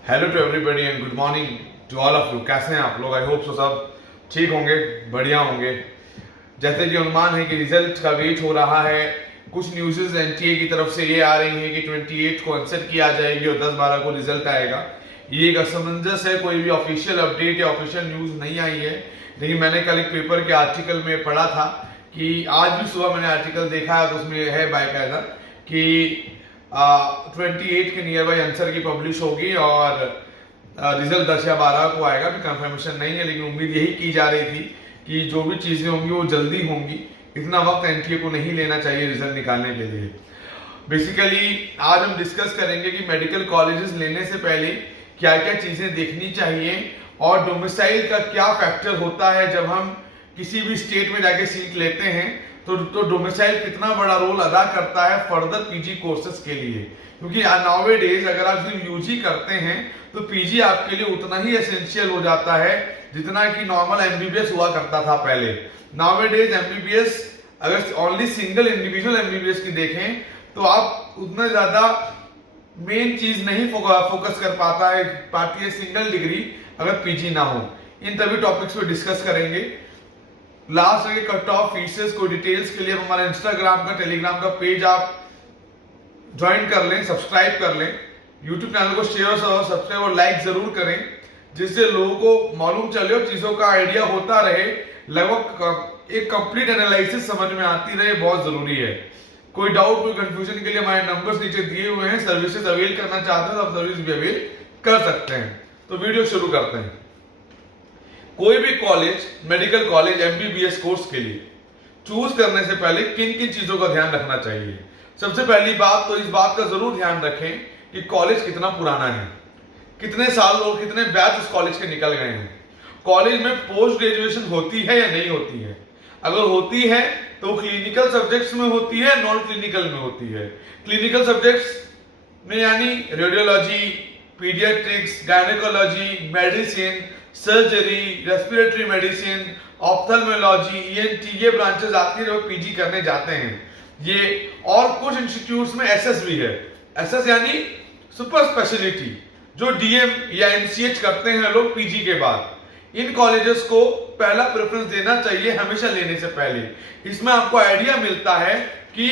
Hello to everybody and good morning to all of you. कैसे हैं आप लोग? आई होप सो सब ठीक होंगे, बढ़िया होंगे। जैसे कि अनुमान है कि रिजल्ट का वेट हो रहा है। कुछ न्यूज़ेस एनटीए की तरफ से ये आ रही हैं कि 28 को आंसर किया जाएगी और 10-12 को रिजल्ट आएगा। ये एक असमंजस है, कोई भी ऑफिशियल अपडेट या ऑफिशियल न्यूज़ नहीं आई है। लेकिन मैंने कल एक पेपर के आर्टिकल में पढ़ा था कि आज भी सुबह मैंने आर्टिकल देखा है, तो उसमें है बाकायदा कि 28 के नियर बाई आंसर की पब्लिश होगी और रिजल्ट 10 या 12 को आएगा। भी कंफर्मेशन नहीं है, लेकिन उम्मीद यही की जा रही थी कि जो भी चीजें होंगी वो जल्दी होंगी। इतना वक्त एनटीए को नहीं लेना चाहिए रिजल्ट निकालने के लिए। बेसिकली आज हम डिस्कस करेंगे कि मेडिकल कॉलेजेस लेने से पहले क्या क्या चीजें देखनी चाहिए और डोमिसाइल का क्या फैक्टर होता है। जब हम किसी भी स्टेट में जाके सीट लेते हैं तो डोमिसाइल कितना बड़ा रोल अदा करता है फर्दर पीजी कोर्सेज के लिए। क्योंकि नाउ डेज अगर आप सिर्फ यूजी करते हैं तो पीजी आपके लिए उतना ही एसेंशियल हो जाता है जितना कि नॉर्मल एमबीबीएस हुआ करता था पहले। नाउ डेज एमबीबीएस अगर ओनली सिंगल इंडिविजुअल एमबीबीएस की देखें तो आप उतना ज्यादा मेन चीज नहीं फोकस कर पाती है सिंगल डिग्री अगर पीजी ना हो। इन तभी टॉपिक्स पे डिस्कस करेंगे। लास्ट है कट ऑफ फीसेस को डिटेल्स के लिए हमारा इंस्टाग्राम का टेलीग्राम का पेज आप ज्वाइन कर लें, सब्सक्राइब कर लें। यूट्यूब चैनल को शेयर और सब्सक्राइब और लाइक जरूर करें, जिससे लोगों को मालूम चले और चीजों का आइडिया होता रहे। लगभग एक कंप्लीट एनालिसिस समझ में आती रहे, बहुत जरूरी है। कोई डाउट कोई कंफ्यूजन के लिए हमारे नंबर्स नीचे दिए हुए हैं। सर्विसेज अवेल करना चाहते हैं तो आप सर्विस भी अवेल कर सकते हैं। तो वीडियो शुरू करते हैं। कोई भी college, medical college MBBS course के लिए चूज करने से पहले किन किन चीजों का ध्यान रखना चाहिए। सबसे पहली बात तो इस बात का जरूर ध्यान रखें कि कॉलेज कितना पुराना है, कितने साल और कितने बैच उस कॉलेज के निकल गए हैं। कॉलेज में पोस्ट ग्रेजुएशन होती है या नहीं होती है। अगर होती है तो क्लिनिकल सब्जेक्ट्स में होती है, नॉन क्लिनिकल में होती है। क्लिनिकल सब्जेक्ट्स में यानी radiology, paediatrics, gynaecology, medicine, surgery, respiratory medicine, ophthalmology, ENT, ये ब्रांचेस आती है, पीजी करने जाते हैं ये। और कुछ इंस्टीट्यूट्स में एसएस भी है। एसएस यानी सुपर स्पेशलिटी, जो डीएम या एमसीएच करते हैं लोग पीजी के बाद। इन कॉलेजेस को पहला प्रेफरेंस देना चाहिए हमेशा लेने से पहले। इसमें आपको आइडिया मिलता है कि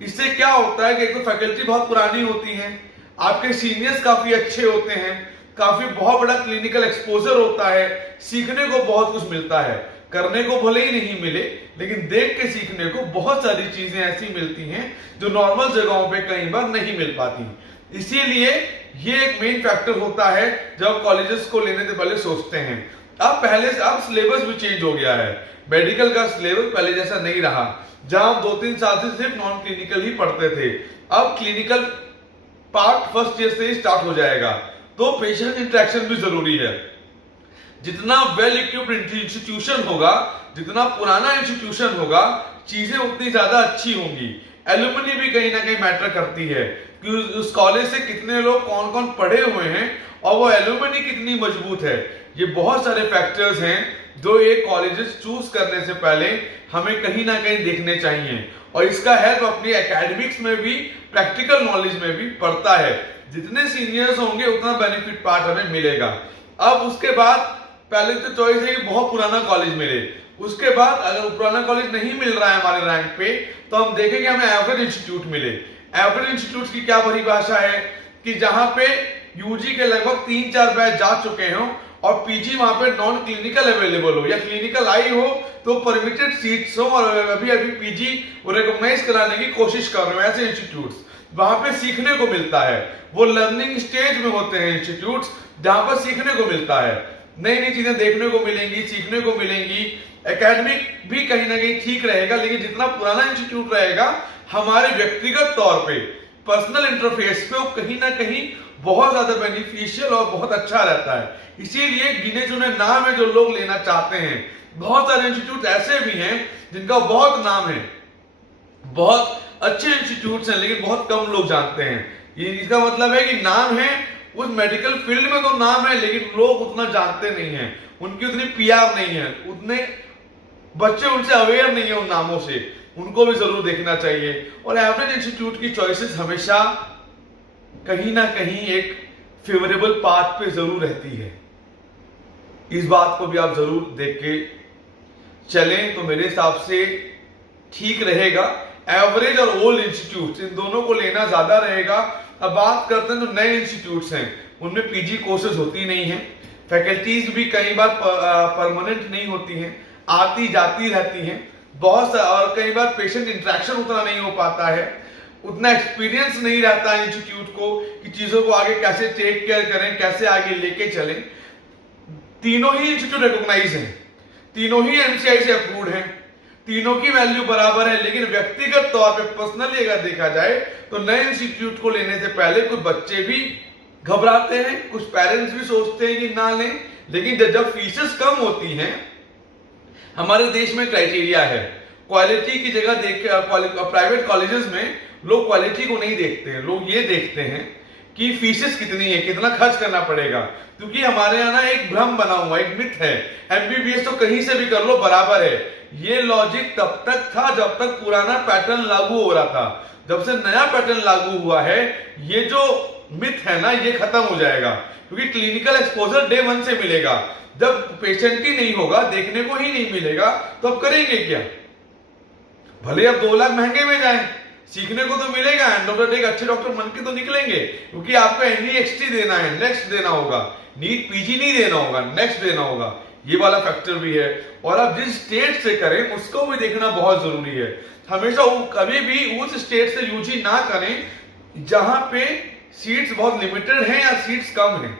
इससे क्या होता है कि एक तो फैकल्टी बहुत पुरानी होती है, आपके सीनियर्स काफी अच्छे होते हैं, काफी बहुत बड़ा क्लिनिकल एक्सपोजर होता है, सीखने को बहुत कुछ मिलता है। करने को भले ही नहीं मिले, लेकिन देख के सीखने को बहुत सारी चीजें ऐसी मिलती हैं जो नॉर्मल जगहों पे कई बार नहीं मिल पाती। इसीलिए ये एक मेन फैक्टर होता है जब कॉलेजेस को लेने से पहले सोचते हैं। अब सिलेबस भी चेंज हो गया है। मेडिकल का सिलेबस पहले जैसा नहीं रहा, जहां हम 2-3 साल से सिर्फ नॉन क्लिनिकल ही पढ़ते थे। अब क्लिनिकल पार्ट फर्स्ट ईयर से ही स्टार्ट हो जाएगा, तो पेशेंट इंटरेक्शन भी जरूरी है। जितना वेल इक्विप्ड इंस्टीट्यूशन होगा, जितना पुराना इंस्टीट्यूशन होगा, चीजें उतनी ज्यादा अच्छी होंगी। एलुमनी भी कहीं ना कहीं मैटर करती है कि उस कॉलेज से कितने लोग कौन कौन पढ़े हुए हैं और वो एलुमनी कितनी मजबूत है। ये बहुत सारे फैक्टर्स हैं जो एक कॉलेजेस चूज करने से पहले हमें कहीं ना कहीं देखने चाहिए। और इसका हेल्प अपनी एकेडमिक्स में भी, प्रैक्टिकल नॉलेज में भी पड़ता है। जितने सीनियर्स होंगे उतना बेनिफिट पार्ट हमें मिलेगा। अब उसके बाद पहले तो चॉइस है कि बहुत पुराना कॉलेज मिले। उसके बाद अगर पुराना कॉलेज नहीं मिल रहा है हमारे रैंक पे, तो हम देखेंगे हमें एवरेज इंस्टीट्यूट मिले। एवरेज इंस्टीट्यूट की क्या परिभाषा है कि जहां पे यूजी के लगभग 3-4 बैच जा चुके हो और पीजी वहां पे नॉन क्लिनिकल अवेलेबल हो या क्लिनिकल आई हो तो परमिटेड सीट्स हो और अभी पीजी रिकॉग्नाइज कराने की कोशिश कर रहे हो। ऐसे इंस्टीट्यूट्स वहां पे सीखने को मिलता है। वो लर्निंग स्टेज में होते हैं इंस्टीट्यूट्स जहां पर सीखने को मिलता है, नई नई चीजें देखने को मिलेंगी, सीखने को मिलेंगी। एकेडमिक भी कहीं ना कहीं ठीक रहेगा, लेकिन जितना पुराना इंस्टीट्यूट रहेगा हमारे व्यक्तिगत तौर पे, पर्सनल इंटरफेस पे, वो कहीं ना कहीं बहुत ज्यादा बेनिफिशियल और बहुत अच्छा रहता है। इसीलिए गिने चुने नाम है जो लोग लेना चाहते हैं। बहुत सारे इंस्टीट्यूट ऐसे भी हैं जिनका बहुत नाम है, बहुत अच्छे इंस्टीट्यूट्स हैं, लेकिन बहुत कम लोग जानते हैं। ये इसका मतलब है कि नाम है, उस मेडिकल फील्ड में तो नाम है, लेकिन लोग उतना जानते नहीं हैं, उनकी उतनी पीआर नहीं है, उतने बच्चे उनसे अवेयर नहीं है उन नामों से। उनको भी जरूर देखना चाहिए। और एवरेज इंस्टीट्यूट की चॉइसेस हमेशा कहीं ना कहीं एक फेवरेबल पाथ पे जरूर रहती है। इस बात को भी आप जरूर देख के चलें तो मेरे हिसाब से ठीक रहेगा। एवरेज और ओल्ड इंस्टीट्यूट इन दोनों को लेना ज्यादा रहेगा। अब बात करते हैं जो नए इंस्टीट्यूट्स हैं, उनमें पीजी कोर्सेज होती नहीं है, फैकल्टीज भी कई बार परमानेंट नहीं होती हैं, आती जाती रहती हैं बहुत और कई बार पेशेंट इंटरेक्शन उतना नहीं हो पाता है, उतना एक्सपीरियंस नहीं रहता है इंस्टीट्यूट को कि चीजों को आगे कैसे टेक केयर करें, कैसे आगे लेके चलें। तीनों ही इंस्टीट्यूट रिकॉग्नाइज हैं, तीनों ही एमसीआई से अप्रूव्ड हैं, तीनों की वैल्यू बराबर है, लेकिन व्यक्तिगत तौर पे पर्सनली अगर देखा जाए तो नए इंस्टीट्यूट को लेने से पहले कुछ बच्चे भी घबराते हैं, कुछ पेरेंट्स भी सोचते हैं कि ना लें, लेकिन जब फीसेस कम होती हैं, हमारे देश में क्राइटेरिया है क्वालिटी की जगह देख प्राइवेट कॉलेजेस में लोग क्वालिटी को नहीं देखते हैं, लोग ये देखते हैं कि फीसेस कितनी है, कितना खर्च करना पड़ेगा। क्योंकि हमारे यहाँ ना एक भ्रम बना हुआ, एक मिथ है एमबीबीएस तो कहीं से भी कर लो बराबर है। ये लॉजिक तब तक था जब तक पुराना पैटर्न लागू हो रहा था। जब से नया पैटर्न लागू हुआ है, ये जो मिथ है ना ये खत्म हो जाएगा, क्योंकि क्लिनिकल एक्सपोजर डे 1 से मिलेगा। जब पेशेंट ही नहीं होगा, देखने को ही नहीं मिलेगा, तो अब करेंगे क्या? भले अब 2 लाख महंगे में जाएं, सीखने को तो मिलेगा, एंड ऑफ द डे अच्छे डॉक्टर बन के तो निकलेंगे, क्योंकि आपको NEXT देना है, नेक्स्ट देना होगा, नीट पीजी नहीं देना होगा, नेक्स्ट देना होगा। ये वाला फैक्टर भी है। और आप जिस स्टेट से करें उसको भी देखना बहुत जरूरी है। हमेशा कभी भी उस स्टेट से यूजी ना करें जहां पे सीट्स बहुत लिमिटेड हैं या सीट्स कम हैं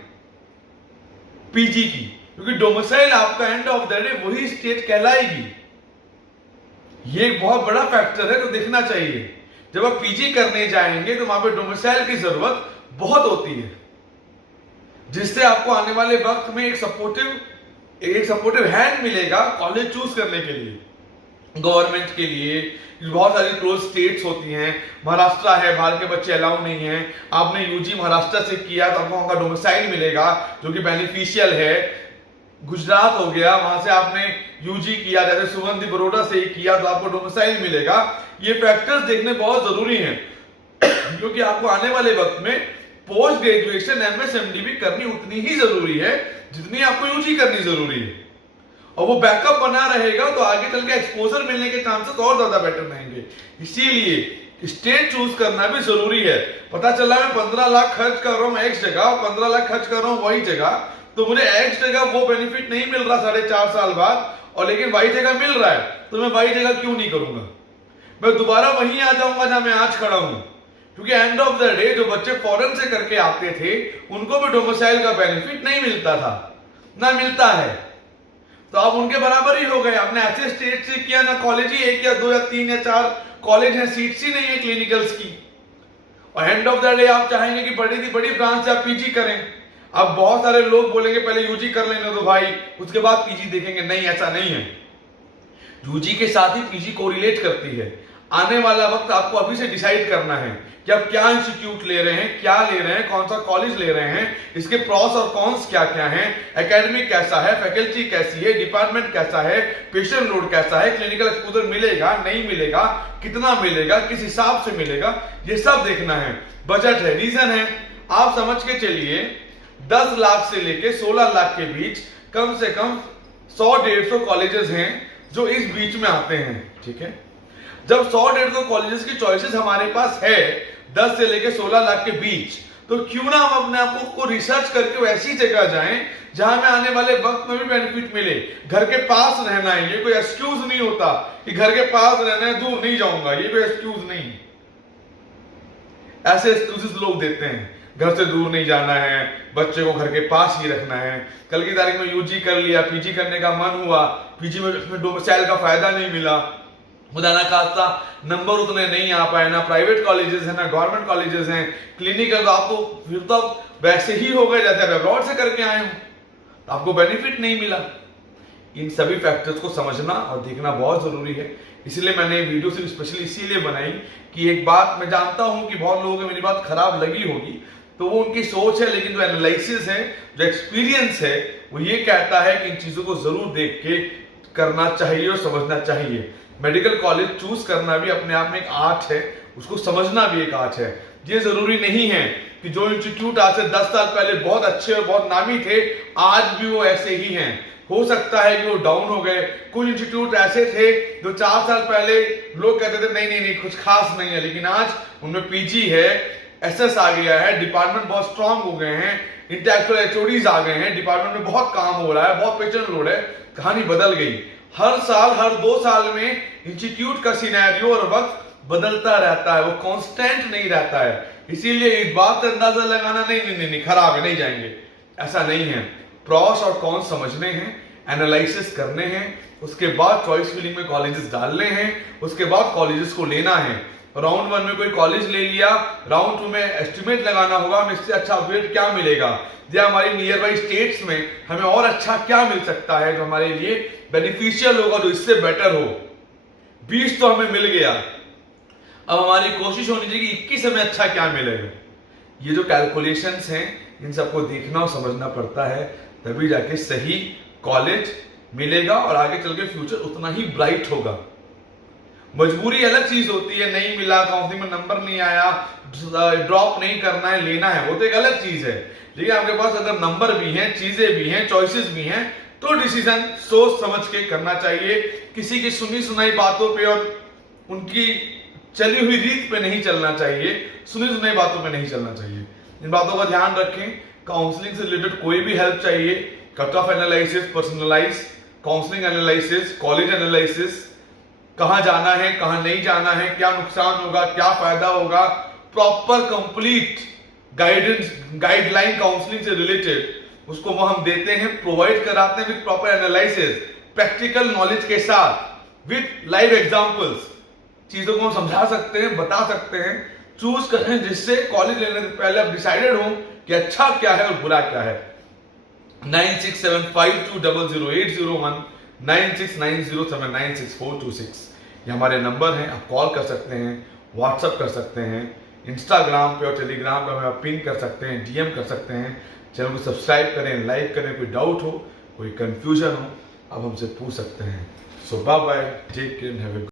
पीजी की, क्योंकि डोमिसाइल आपका एंड ऑफ द डे वही स्टेट कहलाएगी। ये एक बहुत बड़ा फैक्टर है तो देखना चाहिए। जब आप पीजी करने जाएंगे तो वहां पे डोमिसाइल की जरूरत बहुत होती है, जिससे आपको आने वाले वक्त में एक सपोर्टिव हैंड मिलेगा कॉलेज चूज करने के लिए। गवर्नमेंट के लिए बहुत सारी क्लोज स्टेट्स होती हैं, महाराष्ट्र है, बाहर के बच्चे अलाउ नहीं है, आपने यूजी महाराष्ट्र से किया तो आपको वहां का डोमिसाइल मिलेगा जो कि बेनिफिशियल है। गुजरात हो गया, वहां से आपने यूजी किया, जैसे सुगंधी बड़ौदा से ही किया तो आपको डोमिसाइल मिलेगा। ये फैक्टर्स देखने बहुत जरूरी हैं, क्योंकि आपको आने वाले वक्त में पोस्ट ग्रेजुएशन MSMD भी करनी उतनी ही जरूरी है जितनी आपको यूजी करनी जरूरी है। और वो बैकअप बना रहेगा तो आगे चल के एक्सपोजर मिलने के चांसेस और ज्यादा बेटर रहेंगे। इसीलिए स्टेट चूज करना भी जरूरी है। पता चला मैं 15 लाख खर्च कर रहा हूं एक्स जगह और 15 लाख खर्च कर रहा हूं वही जगह, तो मुझे एक्स जगह वो बेनिफिट नहीं मिल रहा 4.5 साल बाद, और लेकिन वाई जगह मिल रहा है, तो मैं वाई जगह क्यों नहीं करूंगा? मैं दोबारा वहीं आ जाऊंगा जहां मैं आज खड़ा हूं। क्योंकि एंड ऑफ द डे जो बच्चे फॉरेन से करके आते थे उनको भी डोमिसाइल का बेनिफिट नहीं मिलता था, ना मिलता है, तो आप उनके बराबर ही हो गए। आपने ऐसे स्टेट से किया, ना कॉलेज ही 1 या 2 या 3 या 4 कॉलेज हैं, सीट्स ही नहीं है क्लिनिकल्स की। और एंड ऑफ द डे आप चाहेंगे कि बड़ी से बड़ी ब्रांच से आप पीजी करें। अब बहुत सारे लोग बोलेंगे पहले यूजी कर लेने दो भाई, उसके बाद पीजी देखेंगे। नहीं, ऐसा नहीं है। यूजी के साथ ही पीजी कोरिलेट करती है। आने वाला वक्त आपको अभी से डिसाइड करना है कि आप क्या इंस्टीट्यूट ले रहे हैं, क्या ले रहे हैं, कौन सा कॉलेज ले रहे हैं, इसके प्रॉस और कॉन्स क्या क्या हैं, एकेडमिक कैसा है, फैकल्टी कैसी है, डिपार्टमेंट कैसा है, पेशेंट लोड कैसा है, क्लिनिकल एक्सपोजर मिलेगा नहीं मिलेगा, कितना मिलेगा, किस हिसाब से मिलेगा, ये सब देखना है। बजट है, रीजन है, आप समझ के चलिए 10 लाख से लेके 16 लाख के बीच कम से कम 100-150 कॉलेजेस हैं जो इस बीच में आते हैं। ठीक है, जब 100-150 कॉलेजेस की चॉइसेस हमारे पास है 10 से लेके 16 लाख के बीच, तो क्यों ना हम अपने आप को रिसर्च करके वैसी जगह जाएं जहां में आने वाले वक्त में भी बेनिफिट मिले। घर के पास रहना है, ये कोई एक्सक्यूज नहीं होता कि घर के पास रहना है, दूर नहीं जाऊंगा, ये कोई एक्सक्यूज नहीं। ऐसे एक्सक्यूजेस लोग देते हैं, घर से दूर नहीं जाना है, बच्चे को घर के पास ही रखना है। कल की तारीख में यूजी कर लिया, पीजी करने का मन हुआ, पीजी में डोमिसाइल का फायदा नहीं मिला, खुदा ना खास्ता नंबर उतने नहीं आ पाए, ना प्राइवेट कॉलेजेस हैं ना गवर्नमेंट कॉलेजेस हैं, क्लिनिकल तो आपको फिर तो वैसे ही हो गए जैसे अब्रॉड से करके आए हो, तो आपको बेनिफिट नहीं मिला। इन सभी फैक्टर्स को समझना और देखना बहुत जरूरी है। इसलिए मैंने वीडियो सिर्फ स्पेशली इसीलिए बनाई कि एक बात मैं जानता हूं कि बहुत लोगों को मेरी बात खराब लगी होगी, तो वो उनकी सोच है, लेकिन जो एनालिसिस है, जो एक्सपीरियंस है, वो ये कहता है कि इन चीजों को जरूर देख के करना चाहिए और समझना चाहिए। मेडिकल कॉलेज चूज करना भी अपने आप में एक आर्ट है, उसको समझना भी एक आर्ट है। ये जरूरी नहीं है कि जो इंस्टीट्यूट आज से 10 साल पहले बहुत अच्छे और बहुत नामी थे आज भी वो ऐसे ही हैं। हो सकता है कि वो डाउन हो गए। कुछ इंस्टीट्यूट ऐसे थे जो 4 साल पहले लोग कहते थे नहीं नहीं नहीं कुछ खास नहीं है, लेकिन आज उनमें पीजी है, एसएस आ गया है, डिपार्टमेंट बहुत स्ट्रांग हो गए हैं, इंटेलेक्चुअल एचओडीज आ गए हैं, डिपार्टमेंट में बहुत काम हो रहा है, बहुत पेशेंट लोड है। कहानी बदल गई। हर साल हर 2 साल में इंस्टीट्यूट का सिनेरियो और वक्त बदलता रहता है, वो कांस्टेंट नहीं रहता है। इसीलिए इस बात का अंदाजा लगाना नहीं नहीं नहीं, नहीं खराब है नहीं जाएंगे, ऐसा नहीं है। प्रॉस और कॉन्स समझने हैं, एनालिसिस करने हैं, उसके बाद चॉइस फिलिंग में कॉलेजेस डालने हैं, उसके बाद कॉलेजेस को लेना है। राउंड 1 में कोई कॉलेज ले लिया, राउंड 2 में एस्टिमेट लगाना होगा हमें इससे अच्छा अपग्रेड क्या मिलेगा, या हमारी नियर बाई स्टेट्स में हमें और अच्छा क्या मिल सकता है जो हमारे लिए बेनिफिशियल होगा, जो इससे बेटर हो। 20 तो हमें मिल गया, अब हमारी कोशिश होनी चाहिए कि 21 में अच्छा क्या मिलेगा। ये जो कैलकुलेशंस हैं इन सबको देखना और समझना पड़ता है, तभी जाके सही कॉलेज मिलेगा और आगे चल के फ्यूचर उतना ही ब्राइट होगा। मजबूरी अलग चीज होती है, नहीं मिला, काउंसलिंग में नंबर नहीं आया, ड्रॉप नहीं करना है, लेना है, वो तो एक अलग चीज है। लेकिन आपके पास अगर नंबर भी हैं, चीजें भी हैं, चॉइसेस भी हैं, तो डिसीजन सोच समझ के करना चाहिए। किसी की सुनी सुनाई बातों पे और उनकी चली हुई रीत पे नहीं चलना चाहिए, सुनी सुनाई बातों पे नहीं चलना चाहिए। इन बातों का ध्यान रखें। काउंसलिंग से रिलेटेड कोई भी हेल्प चाहिए, cut off analysis, personalise counselling analysis, college analysis, कहां जाना है कहां नहीं जाना है, क्या नुकसान होगा क्या फायदा होगा, proper complete guidance guideline counselling से रिलेटेड उसको वो हम देते हैं, प्रोवाइड कराते हैं with proper analysis, practical knowledge के साथ, विद लाइव एग्जांपल्स। चीजों को हम समझा सकते हैं, बता सकते हैं, चूज करें जिससे कॉलेज लेने से पहले आप डिसाइडेड हो कि अच्छा क्या है और बुरा क्या है। 9675200801 9690796426 ये हमारे नंबर हैं। आप कॉल कर सकते हैं, व्हाट्सएप कर सकते हैं, इंस्टाग्राम पे और टेलीग्राम पे हमें पिन कर सकते हैं, डीएम कर सकते हैं। चैनल को सब्सक्राइब करें, लाइक करें। कोई डाउट हो, कोई कंफ्यूजन हो, आप हमसे पूछ सकते हैं। So bye bye, take care, have a